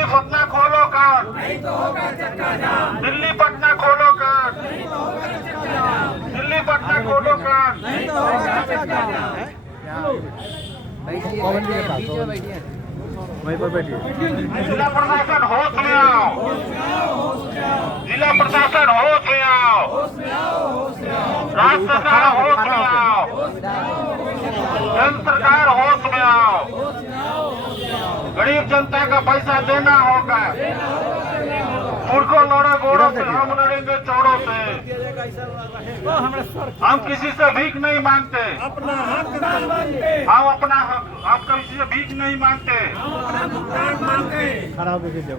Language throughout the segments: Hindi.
दिल्ली पटना खोलो कान, नहीं तो होगा चक्का जाम, दिल्ली पटना खोलो कान, नहीं तो होगा चक्का जाम, दिल्ली पटना खोलो कान। नहीं तो होगा चक्का जाम। वहीं पर बैठिए। जिला प्रशासन होश में आओ, जिला प्रशासन होश में आओ, राज्य सरकार होश में आओ, केंद्र सरकार होश में आओ। गरीब जनता का पैसा देना होगा। मुर्खो लड़े गोड़ों से, हम लड़ेंगे चौड़ों से। हम किसी से भीख नहीं मांगते, अपना हक मांगते, हम अपना हक, आप किसी से भीख नहीं मांगते। अपना भुगतान मांगते,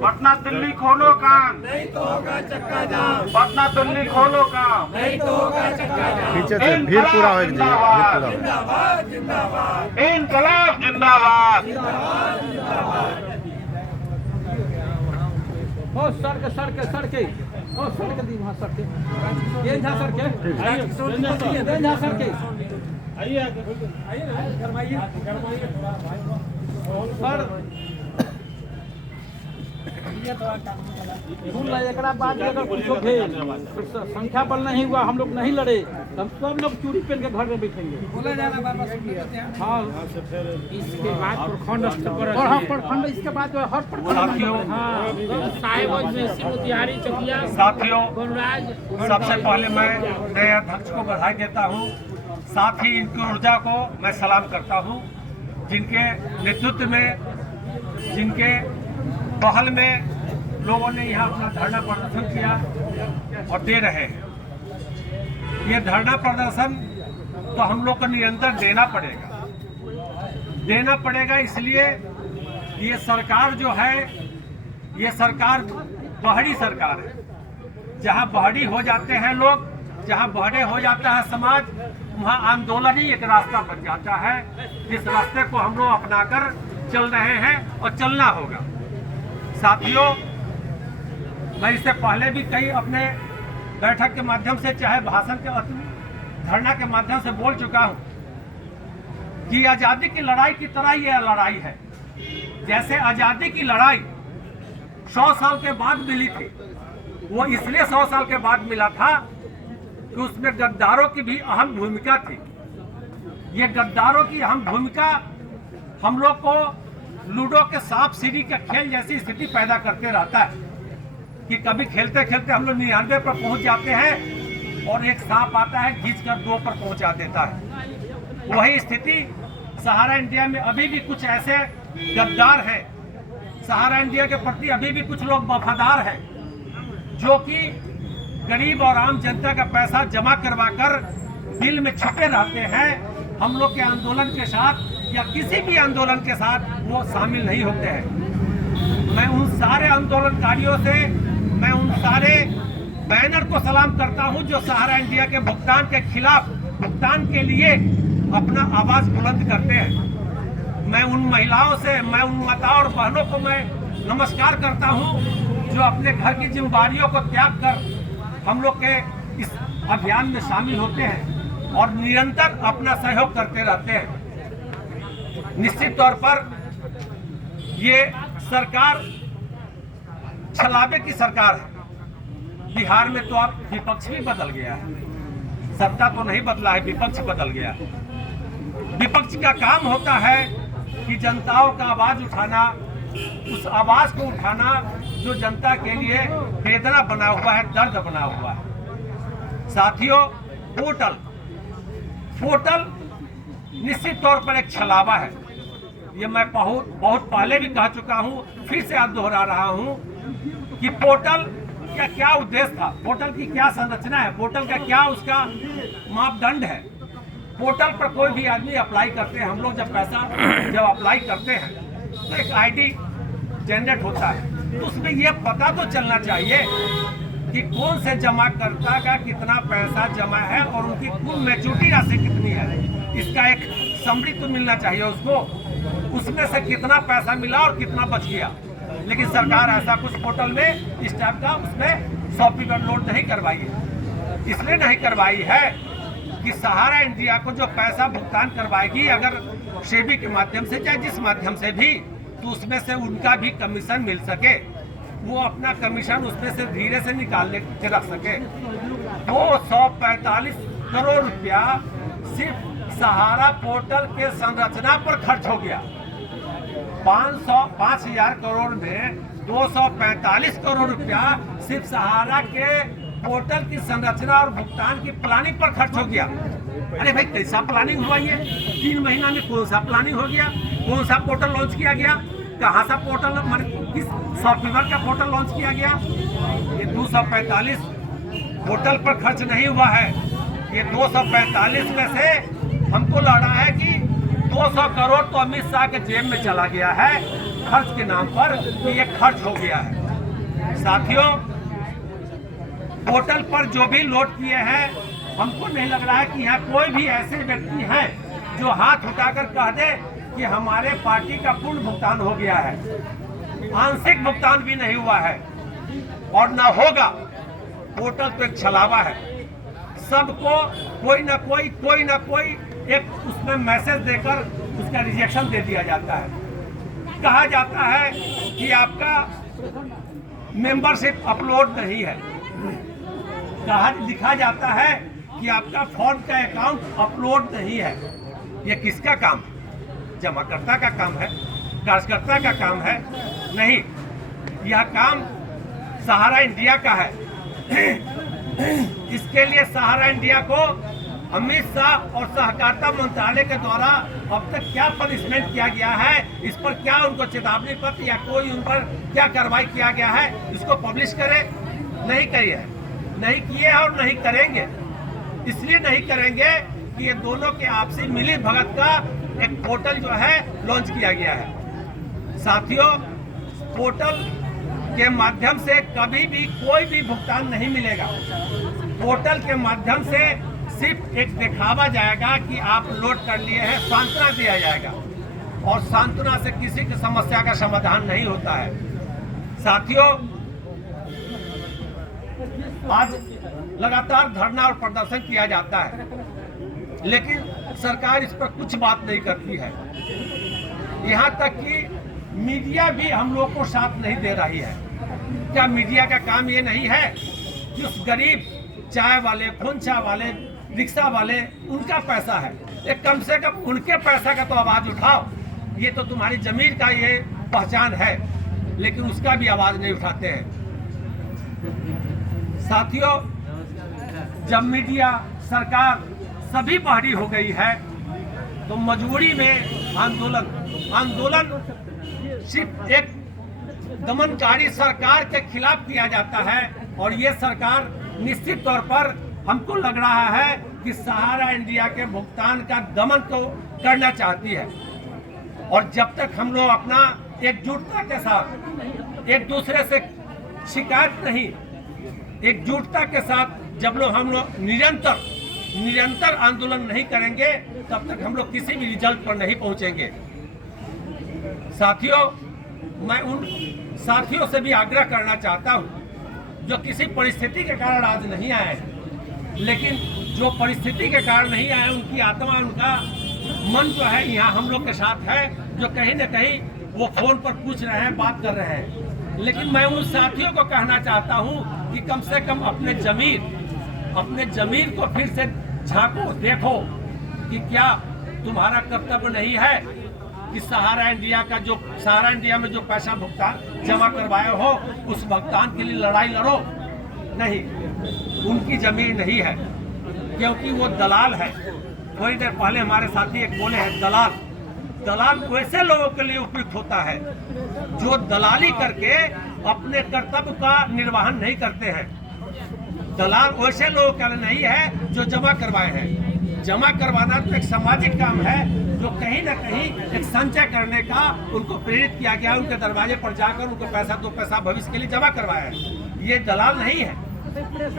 पटना दिल्ली खोलो कान, नहीं तो होगा चक्का जाम, पटना दिल्ली खोलो कान। नहीं तो होगा चक्का जाम। पीछे से भीड़ पूरा हो गई। जिंदाबाद जिंदाबाद इनकलाब जिंदाबाद। ओ सड़के सड़के सड़के ओ सड़के दी वहाँ सड़के ये जहाँ सड़के ये जहाँ सड़के आइए गरमाइए सर सुन ला एकरा बाद अगर कुछ भेल संख्या बल नहीं हुआ, हम लोग नहीं लड़े, हम सब लोग चूड़ी पहन के घर में बैठेंगे। बोला जा रहा हाँ, इसके बाद प्रखंड स्तर पर और हम प्रखंड, इसके बाद जो हर प्रखंड साथियों, सबसे पहले मैं नए अध्यक्ष को बधाई देता हूं, साथ ही इनकी ऊर्जा को मैं सलाम करता हूं, जिनके नेतृत्व में, जिनके पहल में लोगों ने यहाँ अपना धरना प्रदर्शन किया और दे रहे हैं। ये धरना प्रदर्शन तो हम लोग को निरंतर देना पड़ेगा इसलिए ये सरकार जो है, ये सरकार बहरी सरकार है। जहाँ बहरी हो जाते हैं लोग, जहाँ बहरे हो जाता है समाज, वहाँ आंदोलन ही एक रास्ता बन जाता है। जिस रास्ते को हम लोग अपनाकर चल रहे हैं और चलना होगा। साथियों, मैं इससे पहले भी कई अपने बैठक के माध्यम से, चाहे भाषण के, धरना के माध्यम से बोल चुका हूं कि आजादी की लड़ाई की तरह यह लड़ाई है। जैसे आजादी की लड़ाई 100 साल के बाद मिली थी, वो इसलिए 100 साल के बाद मिला था कि उसमें गद्दारों की भी अहम भूमिका थी। ये गद्दारों की अहम भूमिका हम लोग को लूडो के सांप सीढ़ी के खेल जैसी स्थिति पैदा करते रहता है कि कभी खेलते खेलते हम लोग 99 पर पहुंच जाते हैं और एक सांप आता है खींचकर 2 पर पहुंचा देता है। वही स्थिति सहारा इंडिया में अभी भी कुछ ऐसे गद्दार हैं, सहारा इंडिया के प्रति अभी भी कुछ लोग वफादार हैं, जो कि गरीब और आम जनता का पैसा जमा करवाकर बिल में छुपे रहते हैं। हम लोग के आंदोलन के साथ या किसी भी आंदोलन के साथ वो शामिल नहीं होते हैं। मैं उन सारे आंदोलनकारियों से, मैं उन सारे बैनर को सलाम करता हूं जो सहारा इंडिया के भुगतान के खिलाफ, भुगतान के लिए अपना आवाज बुलंद करते हैं। मैं उन महिलाओं से, मैं उन माताओं और बहनों को मैं नमस्कार करता हूं जो अपने घर की जिम्मेदारियों को त्याग कर हम लोग के इस अभियान में शामिल होते हैं और निरंतर अपना सहयोग करते रहते हैं। निश्चित तौर पर ये सरकार छलावे की सरकार है। बिहार में तो अब विपक्ष भी बदल गया है, सत्ता तो नहीं बदला है, विपक्ष बदल गया है। विपक्ष का काम होता है कि जनताओं का आवाज उठाना, उस आवाज को उठाना जो जनता के लिए वेदना बना हुआ है, दर्द बना हुआ है। साथियों, पोर्टल निश्चित तौर पर एक छलावा है। ये मैं बहुत पहले भी कह चुका हूँ, फिर से आज दोहरा रहा हूँ कि पोर्टल का क्या उद्देश्य था, पोर्टल की क्या संरचना है, पोर्टल का क्या उसका मापदंड है। पोर्टल पर कोई भी आदमी अप्लाई करते हैं, हम लोग जब अप्लाई करते हैं तो एक आईडी जनरेट होता है, तो उसमें ये पता तो चलना चाहिए कि कौन से जमाकर्ता का कितना पैसा जमा है और उनकी कुल मैच्योरिटी राशि कितनी है। इसका एक समरी तो मिलना चाहिए उसको, उसमें से कितना पैसा मिला और कितना बच गया। लेकिन सरकार ऐसा कुछ पोर्टल में इस टाइप का उसमें सॉफ्टवेयर लोड नहीं करवाई है। इसलिए नहीं करवाई है कि सहारा इंडिया को जो पैसा भुगतान करवाएगी, अगर सेबी के माध्यम से चाहे जिस माध्यम से भी, तो उसमें से उनका भी कमीशन मिल सके, वो अपना कमीशन उसमें से धीरे से निकाल के रख सके। 245 करोड़ रुपया सिर्फ सहारा पोर्टल के संरचना पर खर्च हो गया। 5,000 करोड़ में 245 करोड़ रुपया सिर्फ सहारा के पोर्टल की संरचना और भुगतान की प्लानिंग पर खर्च हो गया। अरे भाई कैसा प्लानिंग हुआ ये? 3 महीना में कौन सा प्लानिंग हो गया? कौन सा पोर्टल लॉन्च किया गया? कहाँ सा पोर्टल, किस सॉफ्टवेयर का पोर्टल लॉन्च किया गया? ये 245 पोर्टल पर खर्च नहीं हुआ है। ये 245 में से हमको लग रहा है कि 200 करोड़ तो अमित शाह के जेब में चला गया है खर्च के नाम पर, कि ये खर्च हो गया है। साथियों, पोर्टल पर जो भी लोड किए हैं, हमको नहीं लग रहा है कि यहाँ कोई भी ऐसे व्यक्ति हैं जो हाथ उठाकर कह दे कि हमारे पार्टी का पूर्ण भुगतान हो गया है। आंशिक भुगतान भी नहीं हुआ है और ना होगा। पोर्टल तो एक छलावा है। सबको कोई ना कोई एक उसमें मैसेज देकर उसका रिजेक्शन दे दिया जाता है। कहा जाता है कि आपका मेंबरशिप अपलोड नहीं है। लिखा जाता है कि आपका फॉर्म का अकाउंट अपलोड नहीं है। ये किसका काम? जमाकर्ता का काम है, कार्यकर्ता का काम है? नहीं, यह काम सहारा इंडिया का है। इसके लिए सहारा इंडिया को अमित शाह और सहकारिता मंत्रालय के द्वारा अब तक क्या पनिशमेंट किया गया है, इस पर क्या उनको चेतावनी पत्र या कोई उन पर क्या कार्रवाई किया गया है, इसको पब्लिश करें? नहीं किए है, नहीं किए और नहीं करेंगे। इसलिए नहीं करेंगे कि ये दोनों के आपसी मिली भगत का एक पोर्टल जो है लॉन्च किया गया है। साथियों, पोर्टल के माध्यम से कभी भी कोई भी भुगतान नहीं मिलेगा। पोर्टल के माध्यम से सिर्फ एक दिखावा जाएगा कि आप लोड कर लिए हैं, सांत्वना दिया जाएगा और सांत्वना से किसी की समस्या का समाधान नहीं होता है। साथियों, आज लगातार धरना और प्रदर्शन किया जाता है, लेकिन सरकार इस पर कुछ बात नहीं करती है। यहाँ तक कि मीडिया भी हम लोग को साथ नहीं दे रही है। क्या मीडिया का काम ये नहीं है कि उस गरीब चाय वाले, फोनचा वाले, रिक्शा वाले, उनका पैसा है, एक कम से कम उनके पैसा का तो आवाज उठाओ। ये तो तुम्हारी जमीर का ये पहचान है, लेकिन उसका भी आवाज नहीं उठाते हैं। साथियों, जब मीडिया, सरकार सभी बाहरी हो गई है, तो मजबूरी में आंदोलन सिर्फ एक दमनकारी सरकार के खिलाफ किया जाता है। और ये सरकार निश्चित तौर पर हमको लग रहा है कि सहारा इंडिया के भुगतान का दमन को करना चाहती है। और जब तक हम लोग अपना एकजुटता के साथ एक दूसरे से शिकायत नहीं, एकजुटता के साथ जब लोग हम लोग निरंतर आंदोलन नहीं करेंगे, तब तक हम लोग किसी भी रिजल्ट पर नहीं पहुंचेंगे। साथियों, मैं उन साथियों से भी आग्रह करना चाहता हूं जो किसी परिस्थिति के कारण आज नहीं आए, लेकिन जो परिस्थिति के कारण नहीं आए, उनकी आत्मा, उनका मन जो है यहाँ हम लोग के साथ है, जो कहीं न कहीं वो फोन पर पूछ रहे हैं, बात कर रहे हैं। लेकिन मैं उन साथियों को कहना चाहता हूँ कि कम से कम अपने जमीर को फिर से झांको, देखो कि क्या तुम्हारा कर्तव्य नहीं है कि सहारा इंडिया में जो पैसा भुगतान जमा करवाए हो, उस भुगतान के लिए लड़ाई लड़ो। नहीं, उनकी जमीन नहीं है, क्योंकि वो दलाल है। थोड़ी देर पहले हमारे साथी एक बोले हैं, दलाल वैसे लोगों के लिए उपयुक्त होता है जो दलाली करके अपने कर्तव्य का निर्वहन नहीं करते हैं। दलाल वैसे लोगों के लिए नहीं है जो जमा करवाए हैं। जमा करवाना तो एक सामाजिक काम है, जो कहीं ना कहीं एक संचय करने का उनको प्रेरित किया गया, उनके दरवाजे पर जाकर उनको पैसा, 2 पैसा भविष्य के लिए जमा करवाया है। ये दलाल नहीं है,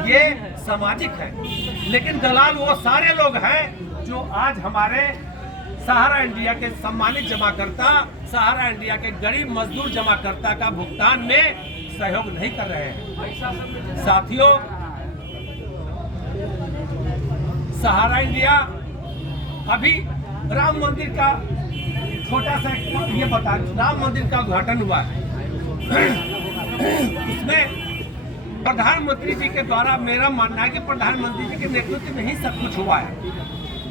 ये सामाजिक है। लेकिन दलाल वो सारे लोग हैं जो आज हमारे सहारा इंडिया के सम्मानित जमाकर्ता, सहारा इंडिया के गरीब मजदूर जमाकर्ता का भुगतान में सहयोग नहीं कर रहे हैं। साथियों, सहारा इंडिया अभी राम मंदिर का छोटा सा ये बता, राम मंदिर का उद्घाटन हुआ है, उसमें प्रधानमंत्री जी के द्वारा मेरा मानना है कि प्रधानमंत्री जी के नेतृत्व में ही सब कुछ हुआ है,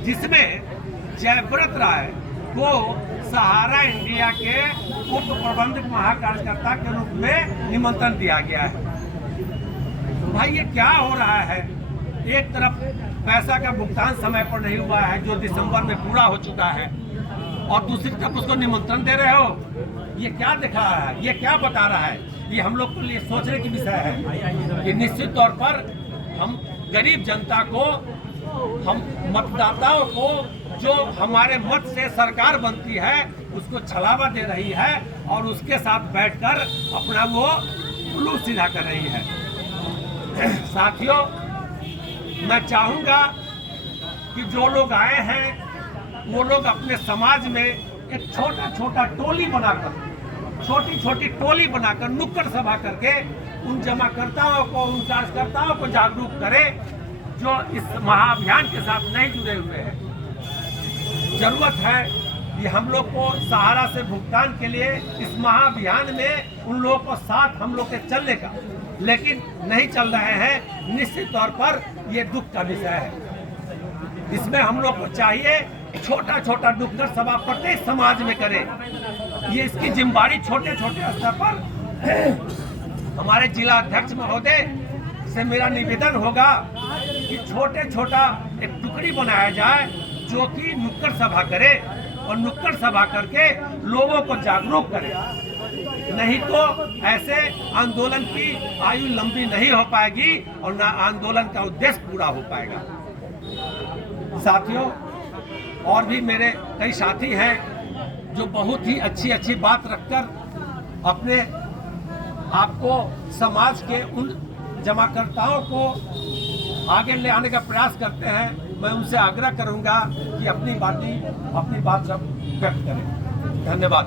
जिसमें जयव्रत राय को सहारा इंडिया के उप प्रबंधक महाकार्यकर्ता के रूप में निमंत्रण दिया गया है। भाई ये क्या हो रहा है? एक तरफ पैसा का भुगतान समय पर नहीं हुआ है जो दिसंबर में पूरा हो चुका है, और दूसरी तरफ उसको निमंत्रण दे रहे हो। ये क्या दिखा रहा है? ये क्या बता रहा है? ये हम लोग के लिए सोचने की विषय है कि निश्चित तौर पर हम गरीब जनता को, हम मतदाताओं को जो हमारे मत से सरकार बनती है उसको छलावा दे रही है और उसके साथ बैठकर अपना वो उल्लू सीधा कर रही है। साथियों, मैं चाहूंगा कि जो लोग आए हैं वो लोग अपने समाज में एक छोटा छोटा टोली बनाकर, छोटी छोटी टोली बनाकर नुक्कड़ सभा करके उन जमाकर्ताओं को, उन कार्यकर्ताओं को जागरूक करें जो इस महाअभियान के साथ नहीं जुड़े हुए हैं। जरूरत है कि हम लोग को सहारा से भुगतान के लिए इस महाअभियान में उन लोगों को साथ हम लोग के चलने का, लेकिन नहीं चल रहे हैं। निश्चित तौर पर ये दुख का विषय है। इसमें हम लोग को चाहिए छोटा छोटा नुक्कड़ सभा प्रत्येक समाज में करें। ये इसकी जिम्मेदारी छोटे छोटे स्तर पर हमारे जिला अध्यक्ष महोदय से मेरा निवेदन होगा कि छोटे छोटा एक टुकड़ी बनाया जाए जो कि नुक्कड़ सभा करे और नुक्कड़ सभा करके लोगों को जागरूक करे। नहीं तो ऐसे आंदोलन की आयु लंबी नहीं हो पाएगी और ना आंदोलन का उद्देश्य पूरा हो पाएगा। साथियों, और भी मेरे कई साथी हैं जो बहुत ही अच्छी अच्छी बात रखकर अपने आपको समाज के उन जमाकर्ताओं को आगे ले आने का प्रयास करते हैं। मैं उनसे आग्रह करूंगा कि अपनी बात सब व्यक्त करें। धन्यवाद।